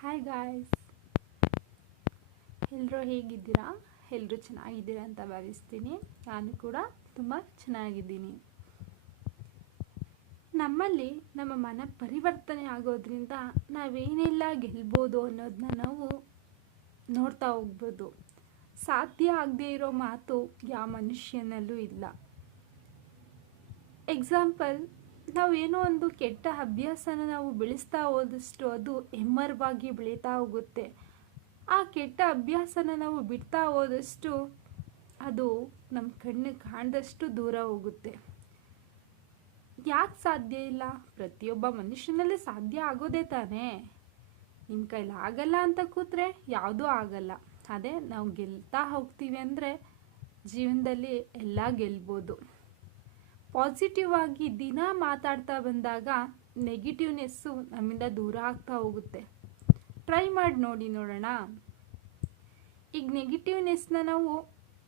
Hi guys ಎಲ್ಲರೂ ಹೇಗಿದ್ದೀರಾ? ಎಲ್ಲರೂ ಚೆನ್ನಾಗಿದ್ದೀರಾ ಅಂತ ಭಾವಿಸ್ತೀನಿ. ನಾನು ಕೂಡ ತುಂಬ ಚೆನ್ನಾಗಿದ್ದೀನಿ. ನಮ್ಮಲ್ಲಿ ನಮ್ಮ ಮನ ಪರಿವರ್ತನೆ ಆಗೋದ್ರಿಂದ ನಾವೇನೆಲ್ಲ, ಗೆಲ್ಬೋದು ಅನ್ನೋದನ್ನ ನಾವು ನೋಡ್ತಾ ಹೋಗ್ಬೋದು. ಸಾಧ್ಯ ಆಗದೇ ಇರೋ ಮಾತು ಯಾವ ಮನುಷ್ಯನಲ್ಲೂ ಇಲ್ಲ. ಎಕ್ಸಾಂಪಲ್ ನಾವೇನೋ ಒಂದು ಕೆಟ್ಟ ಅಭ್ಯಾಸನ ನಾವು ಬೆಳೆಸ್ತಾ ಹೋದಷ್ಟು ಅದು ಹೆಮ್ಮರವಾಗಿ ಬೆಳೀತಾ ಹೋಗುತ್ತೆ. ಆ ಕೆಟ್ಟ ಅಭ್ಯಾಸನ ನಾವು ಬಿಡ್ತಾ ಹೋದಷ್ಟು ಅದು ನಮ್ಮ ಕಣ್ಣಿಗೆ ಕಾಣದಷ್ಟು ದೂರ ಹೋಗುತ್ತೆ. ಯಾಕೆ ಸಾಧ್ಯ ಇಲ್ಲ? ಪ್ರತಿಯೊಬ್ಬ ಮನುಷ್ಯನಲ್ಲಿ ಸಾಧ್ಯ ಆಗೋದೇ ತಾನೇ. ನಿಮ್ಮ ಕೈಲಿ ಆಗಲ್ಲ ಅಂತ ಕೂತ್ರೆ ಯಾವುದೂ ಆಗಲ್ಲ. ಅದೇ ನಾವು ಗೆಲ್ತಾ ಹೋಗ್ತೀವಿ ಅಂದರೆ ಜೀವನದಲ್ಲಿ ಎಲ್ಲ ಗೆಲ್ಬೋದು. ಪಾಸಿಟಿವ್ ಆಗಿ ದಿನ ಮಾತಾಡ್ತಾ ಬಂದಾಗ ನೆಗೆಟಿವ್ನೆಸ್ಸು ನಮ್ಮಿಂದ ದೂರ ಆಗ್ತಾ ಹೋಗುತ್ತೆ. ಟ್ರೈ ಮಾಡಿ ನೋಡಿ ನೋಡೋಣ. ಈಗ ನೆಗೆಟಿವ್ನೆಸ್ನ ನಾವು